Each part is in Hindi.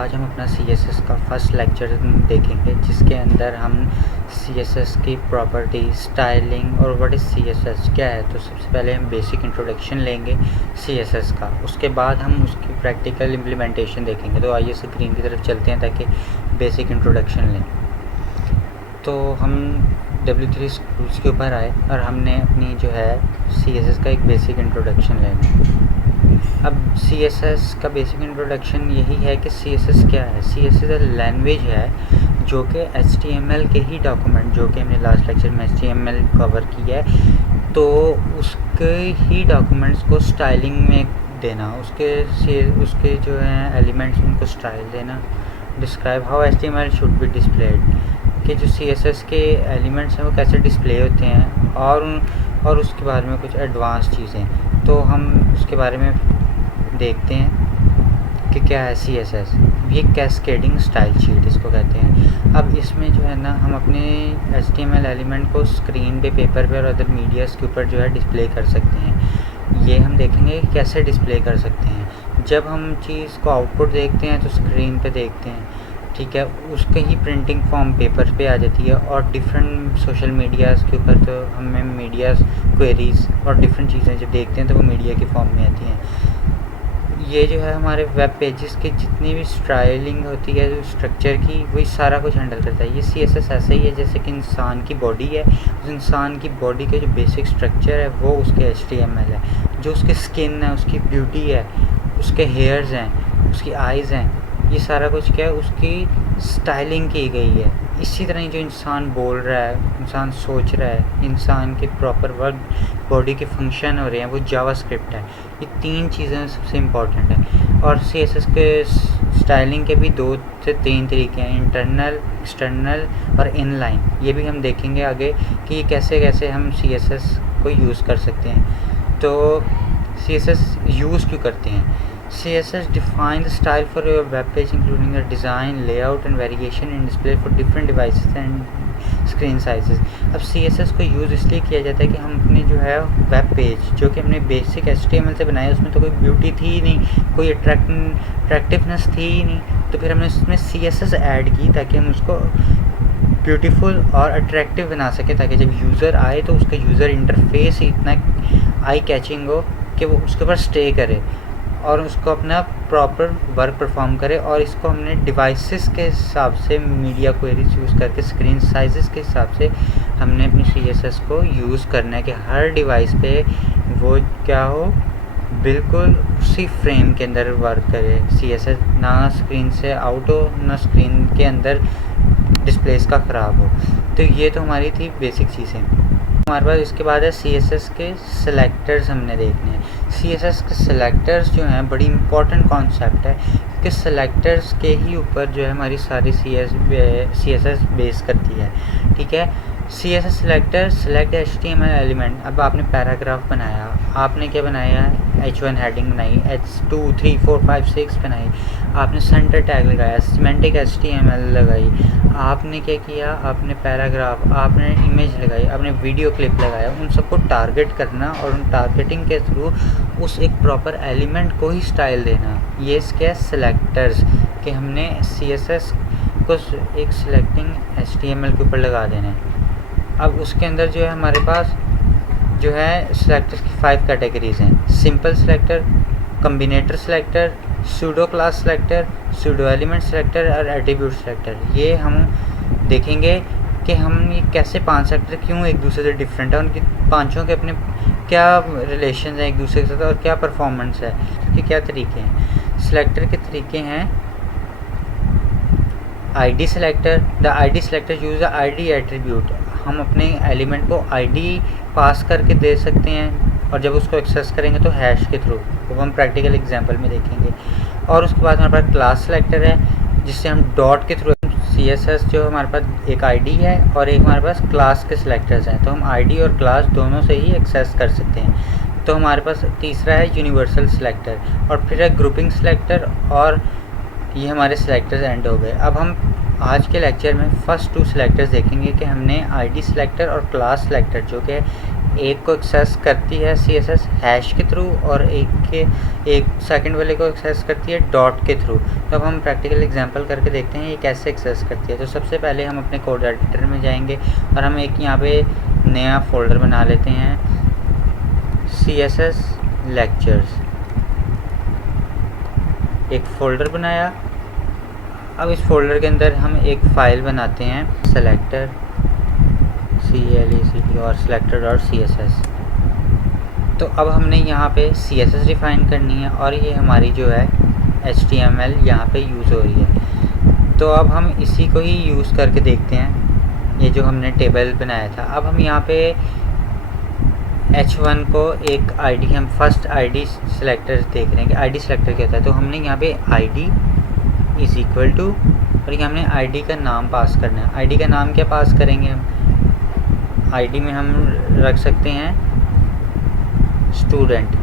आज हम अपना CSS का फर्स्ट लेक्चर देखेंगे, जिसके अंदर हम CSS की प्रॉपर्टी, स्टाइलिंग और व्हाट इज़ CSS क्या है। तो सबसे पहले हम बेसिक इंट्रोडक्शन लेंगे CSS का, उसके बाद हम उसकी प्रैक्टिकल इम्प्लीमेंटेशन देखेंगे। तो आइए स्क्रीन की तरफ चलते हैं ताकि बेसिक इंट्रोडक्शन लें। तो हम W3 स्कूल्स के ऊपर आए और हमने अपनी जो है CSS का एक बेसिक इंट्रोडक्शन लेना। अब CSS का बेसिक इंट्रोडक्शन यही है कि CSS क्या है। CSS लैंग्वेज है जो कि HTML के ही डॉक्यूमेंट, जो कि हमने लास्ट लेक्चर में HTML कवर किया है, तो उसके ही डॉक्यूमेंट्स को स्टाइलिंग में देना, उसके जो हैं एलिमेंट्स उनको स्टाइल देना। Describe how HTML should be displayed, कि जो CSS के एलिमेंट्स हैं वो कैसे डिस्प्ले होते हैं, और उसके बारे में कुछ एडवांस चीज़ें। तो हम उसके बारे में देखते हैं कि क्या है CSS। ये कैस्केडिंग स्टाइल शीट इसको कहते हैं। अब इसमें जो है ना, हम अपने HTML एलिमेंट को स्क्रीन पे, पेपर पे और अदर मीडियाज़ के ऊपर जो है डिस्प्ले कर सकते हैं। ये हम देखेंगे कैसे डिस्प्ले कर सकते हैं। जब हम चीज़ को आउटपुट देखते हैं तो स्क्रीन पे देखते हैं, ठीक है, उसके ही प्रिंटिंग फॉर्म पेपर पे आ जाती है, और डिफरेंट सोशल मीडियाज़ के ऊपर तो हमें मीडिया क्वेरीज़ और डिफरेंट चीज़ें जब देखते हैं तो वो मीडिया के फॉर्म में आती हैं। ये जो है हमारे वेब पेजेस की जितनी भी स्टाइलिंग होती है, जो स्ट्रक्चर की, वही सारा कुछ हैंडल करता है। ये CSS ऐसा ही है जैसे कि इंसान की बॉडी है, उस इंसान की बॉडी के जो बेसिक स्ट्रक्चर है वो उसके HTML है। जो उसकी स्किन है, उसकी ब्यूटी है, उसके हेयर्स हैं, उसकी आइज़ हैं, ये सारा कुछ क्या है, उसकी स्टाइलिंग की गई है। इसी तरह जो इंसान बोल रहा है, इंसान सोच रहा है, इंसान के प्रॉपर वर्क बॉडी के फंक्शन हो रहे हैं, वो जावास्क्रिप्ट है। ये तीन चीज़ें सबसे इम्पॉर्टेंट है। और CSS के स्टाइलिंग के भी 2 से 3 तरीके हैं, इंटरनल, एक्सटर्नल और इनलाइन। ये भी हम देखेंगे आगे कि कैसे कैसे हम CSS को यूज़ कर सकते हैं। तो CSS यूज़ क्यों करते हैं? CSS define the style for your web page, including the design, layout and variation in display for different devices and screen sizes. अब CSS को यूज़ इसलिए किया जाता है कि हम अपने जो है वेब पेज, जो कि हमने बेसिक HTML से बनाया, उसमें तो कोई ब्यूटी थी ही नहीं, कोई अट्रैक्टिवनेस थी ही नहीं, तो फिर हमने उसमें CSS ऐड की ताकि हम उसको ब्यूटीफुल और अट्रैक्टिव बना सकें, ताकि जब यूज़र आए तो उसका यूज़र इंटरफेस ही इतना आई कैचिंग हो कि वो उसके ऊपर स्टे करे और उसको अपना प्रॉपर वर्क परफॉर्म करे। और इसको हमने डिवाइसेस के हिसाब से, मीडिया क्वेरीज यूज़ करके, स्क्रीन साइज़ के हिसाब से हमने अपनी CSS को यूज़ करना है कि हर डिवाइस पे वो क्या हो, बिल्कुल उसी फ्रेम के अंदर वर्क करे। CSS ना स्क्रीन से आउट हो, ना स्क्रीन के अंदर डिस्प्लेस का ख़राब हो। तो ये तो हमारी थी बेसिक चीज़ें। हमारे पास इसके बाद है CSS के सिलेक्टर्स हमने देखने हैं। CSS के सिलेक्टर्स जो हैं बड़ी इंपॉर्टेंट कॉन्सेप्ट है, क्योंकि सिलेक्टर्स के ही ऊपर जो है हमारी सारी CSS बेस करती है, ठीक है। CSS selector select HTML element. अब आपने पैराग्राफ बनाया, आपने क्या बनाया, H1 हेडिंग बनाई, H2 3 4 5 6 बनाई, आपने सेंटर टैग लगाया, सिमेंटिक HTML लगाई, आपने क्या किया, आपने पैराग्राफ, आपने इमेज लगाई, आपने वीडियो क्लिप लगाया, उन सबको टारगेट करना और उन टारगेटिंग के थ्रू उस एक प्रॉपर एलिमेंट को ही स्टाइल देना। ये इसके सिलेक्टर्स कि हमने CSS को एक सिलेक्टिंग HTML के ऊपर लगा देना है। अब उसके अंदर जो है हमारे पास जो है सिलेक्टर्स की 5 कैटेगरीज़ हैं। Simple selector, combinator selector, pseudo class selector, pseudo element selector और एट्रीब्यूट सिलेक्टर। ये हम देखेंगे कि हम ये कैसे 5 सेक्टर क्यों एक दूसरे से डिफरेंट है, उनकी पांचों के अपने क्या रिलेशन हैं एक दूसरे के साथ और क्या परफॉर्मेंस है, उसके क्या तरीके हैं। सिलेक्टर के तरीके हैं ID selector. The ID selector use the ID attribute. हम अपने एलिमेंट को ID पास करके दे सकते हैं, और जब उसको एक्सेस करेंगे तो हैश के थ्रू, वो हम प्रैक्टिकल एग्जांपल में देखेंगे। और उसके बाद हमारे पास क्लास सेलेक्टर है, जिससे हम डॉट के थ्रू CSS जो हमारे पास एक ID है और एक हमारे पास क्लास के सिलेक्टर्स हैं, तो हम ID और क्लास दोनों से ही एक्सेस कर सकते हैं। तो हमारे पास तीसरा है यूनिवर्सल सिलेक्टर, और फिर है ग्रुपिंग सिलेक्टर, और ये हमारे सिलेक्टर्स एंड हो गए। अब हम आज के लेक्चर में फर्स्ट 2 सिलेक्टर्स देखेंगे कि हमने ID सिलेक्टर और क्लास सिलेक्टर, जो कि एक को एक्सेस करती है CSS हैश के थ्रू और एक सेकंड वाले को एक्सेस करती है डॉट के थ्रू। तो अब हम प्रैक्टिकल एग्जांपल करके देखते हैं ये कैसे एक्सेस करती है। तो सबसे पहले हम अपने कोड एडिटर में जाएंगे और हम एक यहाँ पे नया फोल्डर बना लेते हैं CSS लेक्चर्स। एक फ़ोल्डर बनाया। अब इस फोल्डर के अंदर हम एक फ़ाइल बनाते हैं सेलेक्टर CLECT और selector.css। तो अब हमने यहाँ पे CSS डिफ़ाइन करनी है और ये हमारी जो है HTML यहाँ पे यूज़ हो रही है। तो अब हम इसी को ही यूज़ करके देखते हैं, ये जो हमने टेबल बनाया था। अब हम यहाँ पे H1 को एक ID, हम फर्स्ट ID सेलेक्टर देख रहे हैं कि ID सेलेक्टर क्या होता है। तो हमने यहाँ पे ID इज़ इक्वल टू और ये हमने ID का नाम पास करना है। ID का नाम क्या पास करेंगे हम? ID में हम रख सकते हैं स्टूडेंट।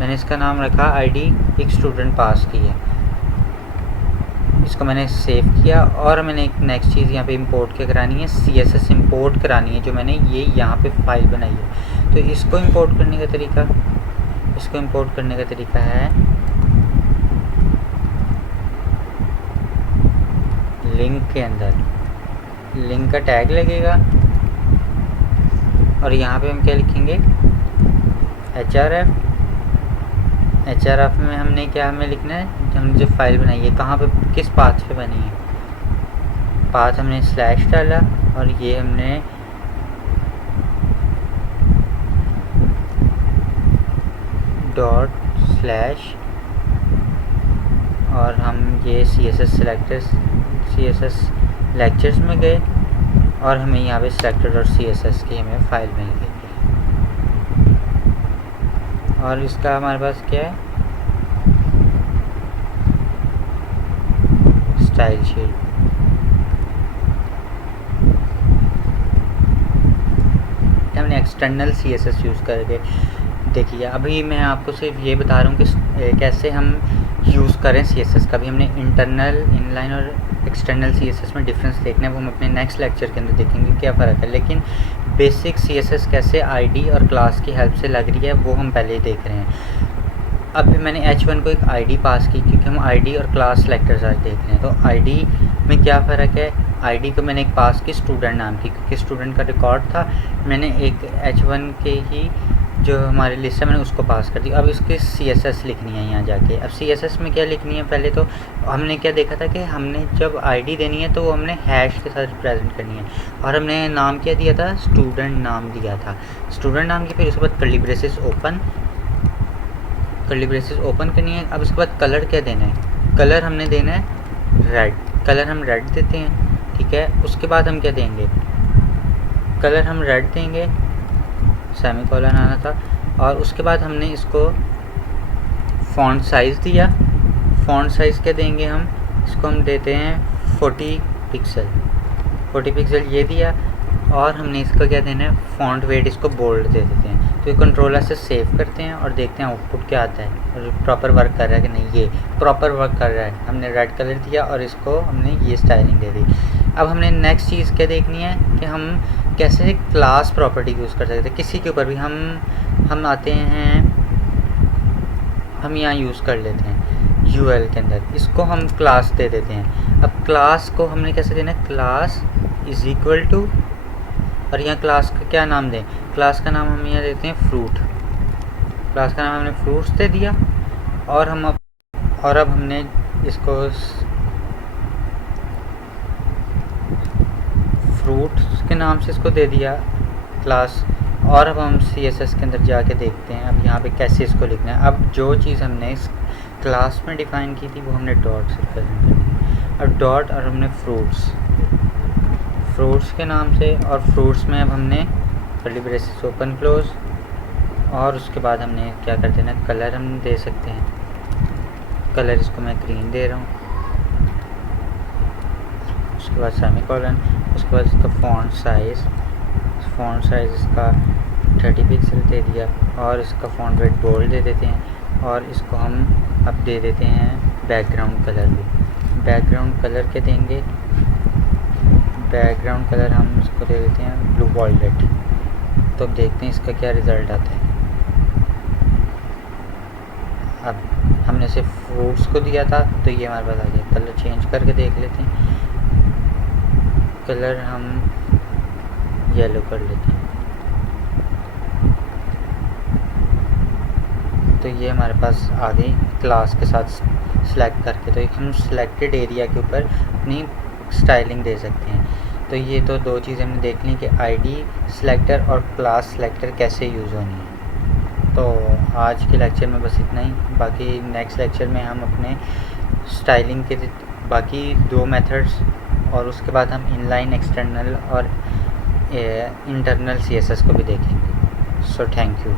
मैंने इसका नाम रखा ID, एक स्टूडेंट पास की है। इसको मैंने सेव किया और मैंने एक नेक्स्ट चीज़ यहाँ पे इंपोर्ट क्या करानी है, CSS इंपोर्ट करानी है, जो मैंने ये यहाँ पे फाइल बनाई है। तो इसको इंपोर्ट करने का तरीका है लिंक के अंदर लिंक का टैग लगेगा और यहाँ पे हम क्या लिखेंगे href में हमने क्या हमें लिखना है, हमने जो फाइल बनाई है कहाँ पे, किस पाथ पे बनी है। पाथ हमने स्लैश डाला और ये हमने ./ और हम ये CSS लेक्चर्स में गए और हमें यहाँ पे selector.css की हमें फाइल मिल गई। और इसका हमारे पास क्या है, स्टाइल शीट। हमने एक्सटर्नल CSS यूज़ करके देखिए। अभी मैं आपको सिर्फ ये बता रहा हूँ कि कैसे हम यूज़ करें CSS का। भी हमने इंटरनल, इनलाइन और एक्सटर्नल CSS में डिफरेंस देखना है, वो हम अपने नेक्स्ट लेक्चर के अंदर देखेंगे क्या फ़र्क है। लेकिन बेसिक CSS कैसे ID और क्लास की हेल्प से लग रही है वो हम पहले ही देख रहे हैं। अभी मैंने H1 को एक ID पास की क्योंकि हम ID और क्लास सेलेक्टर्स आज देख रहे हैं। तो ID में क्या फ़र्क है, ID को मैंने एक पास की स्टूडेंट नाम की, क्योंकि स्टूडेंट का रिकॉर्ड था। मैंने एक H1 के ही जो हमारी लिस्ट है मैंने उसको पास कर दी। अब इसकी CSS लिखनी है यहाँ जाके। अब CSS में क्या लिखनी है, पहले तो हमने क्या देखा था कि हमने जब ID देनी है तो वो हमने हैश के साथ रिप्रेजेंट करनी है और हमने नाम क्या दिया था, स्टूडेंट नाम दिया था। स्टूडेंट नाम की फिर उसके बाद कर्ली ब्रेसेस ओपन करनी है। अब इसके बाद कलर क्या देना है, कलर हमने देना है रेड। कलर हम रेड देते हैं, ठीक है। उसके बाद हम क्या देंगे, कलर हम रेड देंगे, सेमीकोलन आना था। और उसके बाद हमने इसको फ़ॉन्ट साइज़ दिया। फ़ॉन्ट साइज़ क्या देंगे हम, इसको हम देते हैं 40 पिक्सल ये दिया। और हमने इसका क्या देना है, फ़ॉन्ट वेट इसको बोल्ड दे देते हैं। तो ये कंट्रोलर से सेव करते हैं और देखते हैं आउटपुट क्या आता है और प्रॉपर वर्क कर रहा है कि नहीं। ये प्रॉपर वर्क कर रहा है। हमने रेड कलर दिया और इसको हमने ये स्टाइलिंग दे दी। अब हमने नेक्स्ट चीज़ क्या देखनी है कि हम कैसे क्लास प्रॉपर्टी यूज़ कर सकते हैं किसी के ऊपर भी। हम आते हैं, हम यहाँ यूज़ कर लेते हैं UL के अंदर, इसको हम क्लास दे देते हैं। अब क्लास को हमने कैसे देना है, क्लास इज़ इक्वल टू, और यहाँ क्लास का क्या नाम दें, क्लास का नाम हम यहाँ देते हैं फ्रूट। क्लास का नाम हमने फ्रूट्स दे दिया और अब हमने इसको फ्रूट्स के नाम से इसको दे दिया क्लास। और अब हम CSS के अंदर जाके देखते हैं अब यहाँ पे कैसे इसको लिखना है। अब जो चीज़ हमने इस क्लास में डिफ़ाइन की थी वो हमने डॉट से प्रेजेंट करनी है। अब डॉट और हमने फ्रूट्स के नाम से, और फ्रूट्स में अब हमने कर्ली ब्रेसेस ओपन क्लोज, और उसके बाद हमने क्या कर देना, कलर हम दे सकते हैं। कलर इसको मैं ग्रीन दे रहा हूँ। उसके बाद सेमीकोलन, उसके बाद इसका फ़ॉन्ट साइज़ इसका 30 पिक्सल दे दिया और इसका फ़ॉन्ट वेट बोल्ड दे देते हैं। और इसको हम अब दे देते हैं बैकग्राउंड कलर भी। बैकग्राउंड कलर के देंगे, बैकग्राउंड कलर हम इसको दे देते हैं ब्लू वॉयलेट। तो अब देखते हैं इसका क्या रिज़ल्ट आता है। अब हमने सिर्फ फ्रूट्स को दिया था तो ये हमारे पास आ गया। कलर चेंज करके देख लेते हैं। कलर हम येलो कर लेते हैं। तो ये हमारे पास आ गई क्लास के साथ सेलेक्ट करके। तो एक हम सिलेक्टेड एरिया के ऊपर अपनी स्टाइलिंग दे सकते हैं। तो ये तो दो चीज़ें हमने देख ली कि आईडी सिलेक्टर और क्लास सिलेक्टर कैसे यूज़ होनी है। तो आज के लेक्चर में बस इतना ही। बाकी नेक्स्ट लेक्चर में हम अपने स्टाइलिंग के बाकी दो मेथड्स और उसके बाद हम इनलाइन, एक्सटर्नल और इंटरनल CSS को भी देखेंगे। So thank you.